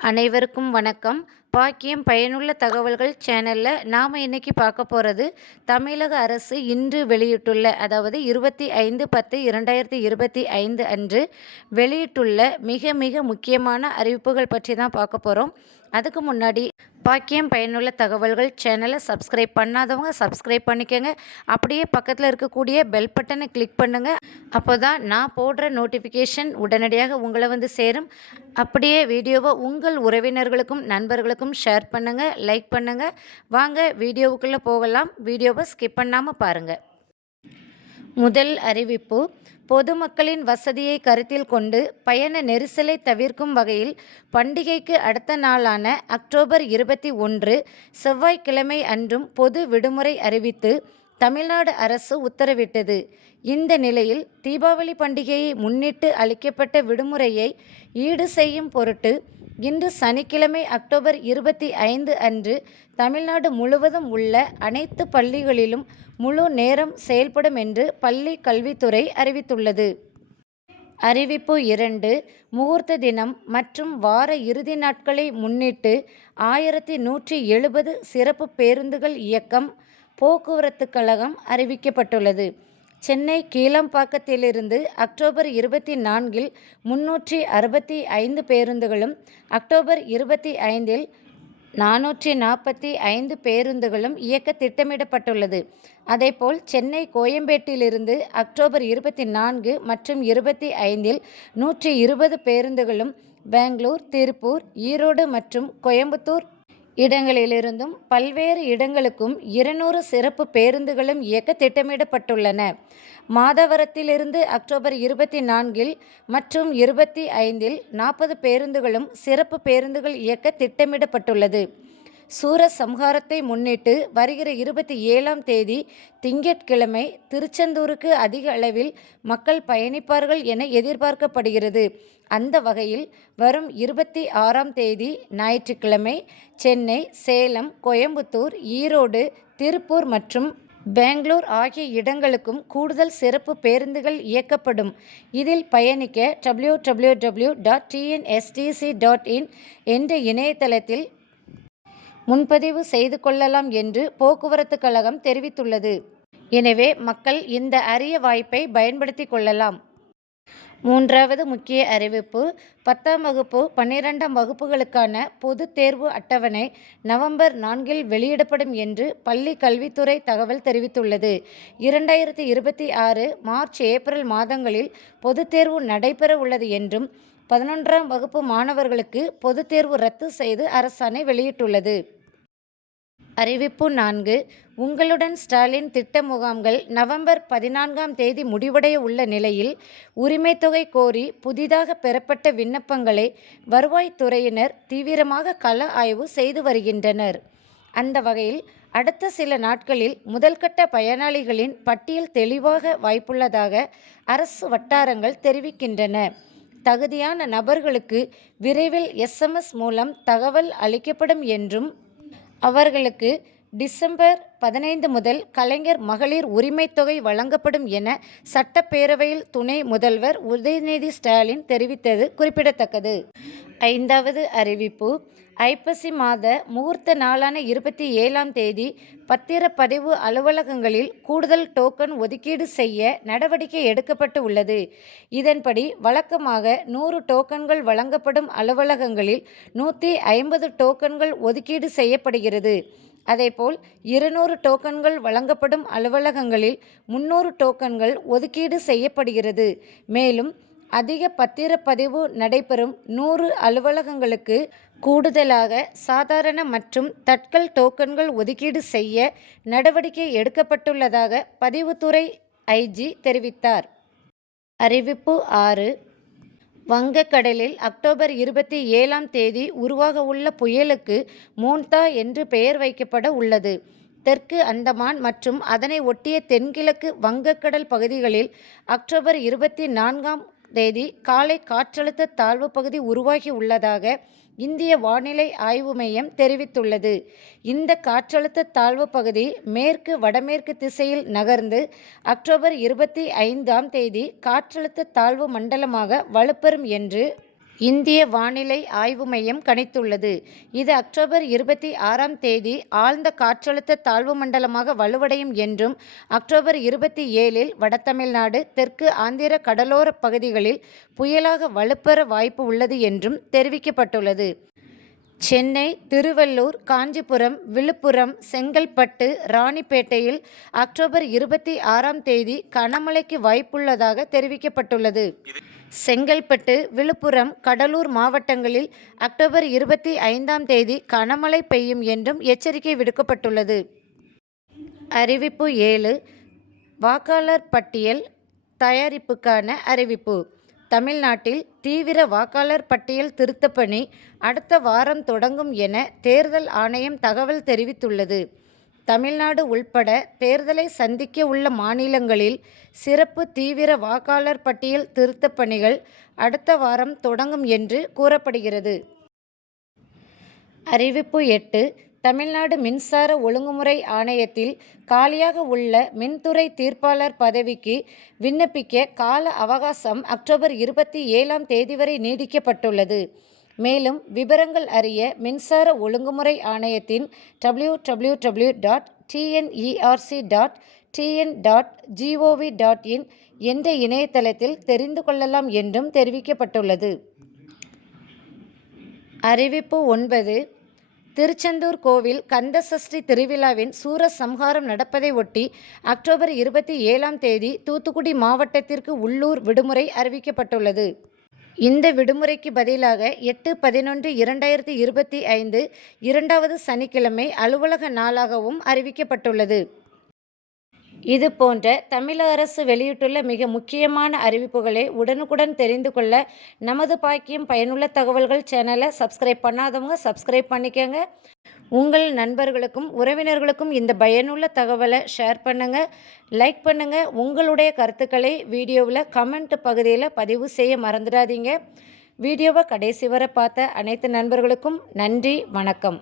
அனைவருக்கும் வணக்கம். பாக்கியம் பயனுள்ள தகவல்கள் சேனலில் நாம் இன்றைக்கி பார்க்க போகிறது தமிழக அரசு இன்று வெளியிட்டுள்ள அதாவது இருபத்தி ஐந்து பத்து இரண்டாயிரத்தி இருபத்தி ஐந்து அன்று வெளியிட்டுள்ள மிக மிக முக்கியமான அறிவிப்புகள் பற்றி தான் பார்க்க போகிறோம் அதுக்கு முன்னாடி பாக்கியம் பயனுள்ள தகவல்கள் சேனலை சப்ஸ்கிரைப் பண்ணாதவங்க சப்ஸ்கிரைப் பண்ணிக்கோங்க. அப்படியே பக்கத்தில் இருக்கக்கூடிய பெல் பட்டனை கிளிக் பண்ணுங்கள் அப்போ தான் நான் போடுற நோட்டிஃபிகேஷன் உடனடியாக உங்களை வந்து சேரும். அப்படியே வீடியோவை உங்கள் உறவினர்களுக்கும் நண்பர்களுக்கும் ஷேர் பண்ணுங்கள் லைக் பண்ணுங்கள் வாங்க வீடியோவுக்குள்ளே போகலாம். வீடியோவை ஸ்கிப் பண்ணாமல் பாருங்கள் முதல் அறிவிப்பு பொதுமக்களின் வசதியை கருத்தில் கொண்டு பயண நெரிசலை தவிர்க்கும் வகையில் பண்டிகைக்கு அடுத்த நாளான அக்டோபர் இருபத்தி ஒன்று செவ்வாய்க்கிழமை அன்றும் பொது விடுமுறை அறிவித்து தமிழ்நாடு அரசு உத்தரவிட்டது. இந்த நிலையில் தீபாவளி பண்டிகையை முன்னிட்டு அளிக்கப்பட்ட விடுமுறையை ஈடு செய்யும் பொருட்டு இன்று சனிக்கிழமை அக்டோபர் இருபத்தி ஐந்து அன்று தமிழ்நாடு முழுவதும் உள்ள அனைத்து பள்ளிகளிலும் முழு நேரம் செயல்படும் என்று பள்ளி கல்வித்துறை அறிவித்துள்ளது. அறிவிப்பு இரண்டு முகூர்த்த தினம் மற்றும் வார இறுதி நாட்களை முன்னிட்டு ஆயிரத்தி நூற்றி எழுபது சிறப்பு பேருந்துகள் இயக்கம் போக்குவரத்து கழகம் அறிவிக்கப்பட்டுள்ளது. சென்னை கீழம்பாக்கத்திலிருந்து அக்டோபர் இருபத்தி நான்கில் முன்னூற்றி அறுபத்தி ஐந்து பேருந்துகளும் அக்டோபர் இருபத்தி ஐந்தில் நானூற்றி நாற்பத்தி ஐந்து பேருந்துகளும் இயக்க திட்டமிடப்பட்டுள்ளது. அதேபோல் சென்னை கோயம்பேட்டிலிருந்து அக்டோபர் இருபத்தி நான்கு மற்றும் இருபத்தி ஐந்தில் நூற்றி இருபது பேருந்துகளும் பெங்களூர் திருப்பூர் ஈரோடு மற்றும் கோயம்புத்தூர் இடங்களிலிருந்தும் பல்வேறு இடங்களுக்கும் இருநூறு சிறப்பு பேருந்துகளும் இயக்க திட்டமிடப்பட்டுள்ளன. மாதவரத்திலிருந்து அக்டோபர் இருபத்தி நான்கில் மற்றும் இருபத்தி ஐந்தில் நாற்பது பேருந்துகளும் சிறப்பு பேருந்துகள் இயக்க திட்டமிடப்பட்டுள்ளது. சூர சம்ஹாரத்தை முன்னிட்டு வருகிற இருபத்தி ஏழாம் தேதி திங்கட்கிழமை திருச்செந்தூருக்கு அதிக அளவில் மக்கள் பயணிப்பார்கள் என எதிர்பார்க்கப்படுகிறது. அந்த வகையில் வரும் இருபத்தி ஆறாம் தேதி ஞாயிற்றுக்கிழமை சென்னை சேலம் கோயம்புத்தூர் ஈரோடு திருப்பூர் மற்றும் பெங்களூர் ஆகிய இடங்களுக்கும் கூடுதல் சிறப்பு பேருந்துகள் இயக்கப்படும். இதில் பயணிக்க W W W dot TNSTC dot in என்ற இணையதளத்தில் முன்பதிவு செய்து கொள்ளலாம் என்று போக்குவரத்து கழகம் தெரிவித்துள்ளது. எனவே மக்கள் இந்த அரிய வாய்ப்பை பயன்படுத்தி கொள்ளலாம். மூன்றாவது முக்கிய அறிவிப்பு. பத்தாம் வகுப்பு பன்னிரெண்டாம் வகுப்புகளுக்கான பொதுத் தேர்வு அட்டவணை நவம்பர் நான்கில் வெளியிடப்படும் என்று பள்ளி கல்வித்துறை தகவல் தெரிவித்துள்ளது. இரண்டாயிரத்தி இருபத்தி ஆறு மார்ச் ஏப்ரல் மாதங்களில் பொதுத் தேர்வு நடைபெற உள்ளது என்றும் பதினொன்றாம் வகுப்பு மாணவர்களுக்கு பொதுத் தேர்வு ரத்து செய்து அரசாணை வெளியிட்டுள்ளது. அறிவிப்பு நான்கு. உங்களுடன் ஸ்டாலின் திட்ட முகாம்கள் நவம்பர் பதினான்காம் தேதி முடிவடைய உள்ள நிலையில் உரிமைத்தொகை கோரி புதிதாக பெறப்பட்ட விண்ணப்பங்களை வருவாய்த்துறையினர் தீவிரமாக கள ஆய்வு செய்து வருகின்றனர். அந்த வகையில் அடுத்த சில நாட்களில் முதல்கட்ட பயனாளிகளின் பட்டியல் தெளிவாக வாய்ப்புள்ளதாக அரசு வட்டாரங்கள் தெரிவிக்கின்றன. தகுதியான நபர்களுக்கு விரைவில் எஸ்எம்எஸ் மூலம் தகவல் அளிக்கப்படும் என்றும் அவர்களுக்கு டிசம்பர் பதினைந்து முதல் கலைஞர் மகளிர் உரிமைத் தொகை வழங்கப்படும் என சட்டப்பேரவையில் துணை முதல்வர் உதயநிதி ஸ்டாலின் தெரிவித்தது குறிப்பிடத்தக்கது. ஐந்தாவது அறிவிப்பு ஐப்பசி மாத முகூர்த்த நாளான இருபத்தி ஏழாம் தேதி பத்திரப்பதிவு அலுவலகங்களில் கூடுதல் டோக்கன் ஒதுக்கீடு செய்ய நடவடிக்கை எடுக்கப்பட்டு உள்ளது. இதன்படி வழக்கமாக நூறு டோக்கன்கள் வழங்கப்படும் அலுவலகங்களில் நூற்றி ஐம்பது டோக்கன்கள் ஒதுக்கீடு செய்யப்படுகிறது. அதேபோல் இருநூறு டோக்கன்கள் வழங்கப்படும் அலுவலகங்களில் முன்னூறு டோக்கன்கள் ஒதுக்கீடு செய்யப்படுகிறது. மேலும் அதிக பத்திரப்பதிவு நடைபெறும் நூறு அலுவலகங்களுக்கு கூடுதலாக சாதாரண மற்றும் தட்கல் டோக்கன்கள் ஒதுக்கீடு செய்ய நடவடிக்கை எடுக்கப்பட்டுள்ளதாக பதிவுத்துறை ஐஜி தெரிவித்தார். அறிவிப்பு ஆறு. வங்கக்கடலில் அக்டோபர் இருபத்தி ஏழாம் தேதி உருவாகவுள்ள புயலுக்கு மோன்தா என்று பெயர் வைக்கப்பட உள்ளது. தெற்கு அந்தமான் மற்றும் அதனை ஒட்டிய தென்கிழக்கு வங்கக்கடல் பகுதிகளில் அக்டோபர் இருபத்தி நான்காம் தேதி காலை காற்றழுத்த தாழ்வு பகுதி உருவாகி உள்ளதாக இந்திய வானிலை ஆய்வு மையம் தெரிவித்துள்ளது. இந்த காற்றழுத்த தாழ்வு பகுதி மேற்கு வடமேற்கு திசையில் நகர்ந்து அக்டோபர் இருபத்தி ஐந்தாம் தேதி காற்றழுத்த தாழ்வு மண்டலமாக வலுப்பெறும் என்று இந்திய வானிலை ஆய்வு மையம் கணித்துள்ளது. இது அக்டோபர் இருபத்தி ஆறாம் தேதி ஆழ்ந்த காற்றழுத்த தாழ்வு மண்டலமாக வலுவடையும் என்றும் அக்டோபர் இருபத்தி ஏழில் வடதமிழ்நாடு தெற்கு ஆந்திர கடலோரப் பகுதிகளில் புயலாக வலுப்பெற வாய்ப்பு உள்ளது என்றும் தெரிவிக்கப்பட்டுள்ளது. சென்னை திருவள்ளூர் காஞ்சிபுரம் விழுப்புரம் செங்கல்பட்டு ராணிப்பேட்டையில் அக்டோபர் இருபத்தி ஆறாம் தேதி கனமழைக்கு வாய்ப்புள்ளதாக தெரிவிக்கப்பட்டுள்ளது. செங்கல்பட்டு விழுப்புரம் கடலூர் மாவட்டங்களில் அக்டோபர் இருபத்தி ஐந்தாம் தேதி கனமழை பெய்யும் என்றும் எச்சரிக்கை விடுக்கப்பட்டுள்ளது. அறிவிப்பு ஏழு வாக்காளர் பட்டியல் தயாரிப்புக்கான அறிவிப்பு தமிழ்நாட்டில் தீவிர வாக்காளர் பட்டியல் திருத்தப்பணி அடுத்த வாரம் தொடங்கும் என தேர்தல் ஆணையம் தகவல் தெரிவித்துள்ளது. தமிழ்நாடு உள்பட தேர்தலை சந்திக்க உள்ள மாநிலங்களில் சிறப்பு தீவிர வாக்காளர் பட்டியல் திருத்தப் பணிகள் அடுத்த வாரம் தொடங்கும் என்று கூறப்படுகிறது. அறிவிப்பு எட்டு தமிழ்நாடு மின்சார ஒழுங்குமுறை ஆணையத்தில் காலியாக உள்ள மின்துறை தீர்ப்பாளர் பதவிக்கு விண்ணப்பிக்க கால அவகாசம் அக்டோபர் இருபத்தி ஏழாம் தேதி வரை நீடிக்கப்பட்டுள்ளது மேலும் விபரங்கள் அறிய மின்சார ஒழுங்குமுறை ஆணையத்தின் W W W dot TNERC dot TN dot GOV dot in என்ற இணையதளத்தில் தெரிந்து கொள்ளலாம் என்றும் தெரிவிக்கப்பட்டுள்ளது. அறிவிப்பு ஒன்பது திருச்செந்தூர் கோவில் கந்தசஷ்டி திருவிழாவின் சூரசம்ஹாரம் நடப்பதை ஒட்டி அக்டோபர் இருபத்தி ஏழாம் தேதி தூத்துக்குடி மாவட்டத்திற்கு உள்ளூர் விடுமுறை அறிவிக்கப்பட்டுள்ளது. இந்த விடுமுறைக்கு பதிலாக எட்டு பதினொன்று இரண்டாயிரத்தி இருபத்தி ஐந்து இரண்டாவது சனிக்கிழமை அலுவலக நாளாகவும் அறிவிக்கப்பட்டுள்ளது. இது போன்ற தமிழக அரசு வெளியிட்டுள்ள மிக முக்கியமான அறிவிப்புகளை உடனுக்குடன் தெரிந்து கொள்ள நமது பாக்கியம் பயனுள்ள தகவல்கள் சேனலை சப்ஸ்கிரைப் பண்ணாதவங்க சப்ஸ்கிரைப் பண்ணிக்கங்க. உங்கள் நண்பர்களுக்கும் உறவினர்களுக்கும் இந்த பயனுள்ள தகவலை ஷேர் பண்ணுங்கள் லைக் பண்ணுங்கள் உங்களுடைய கருத்துக்களை வீடியோவில் கமெண்ட் பகுதியில் பதிவு செய்ய மறந்துடாதீங்க. வீடியோவை கடைசி வரை பார்த்த அனைத்து நண்பர்களுக்கும் நன்றி வணக்கம்.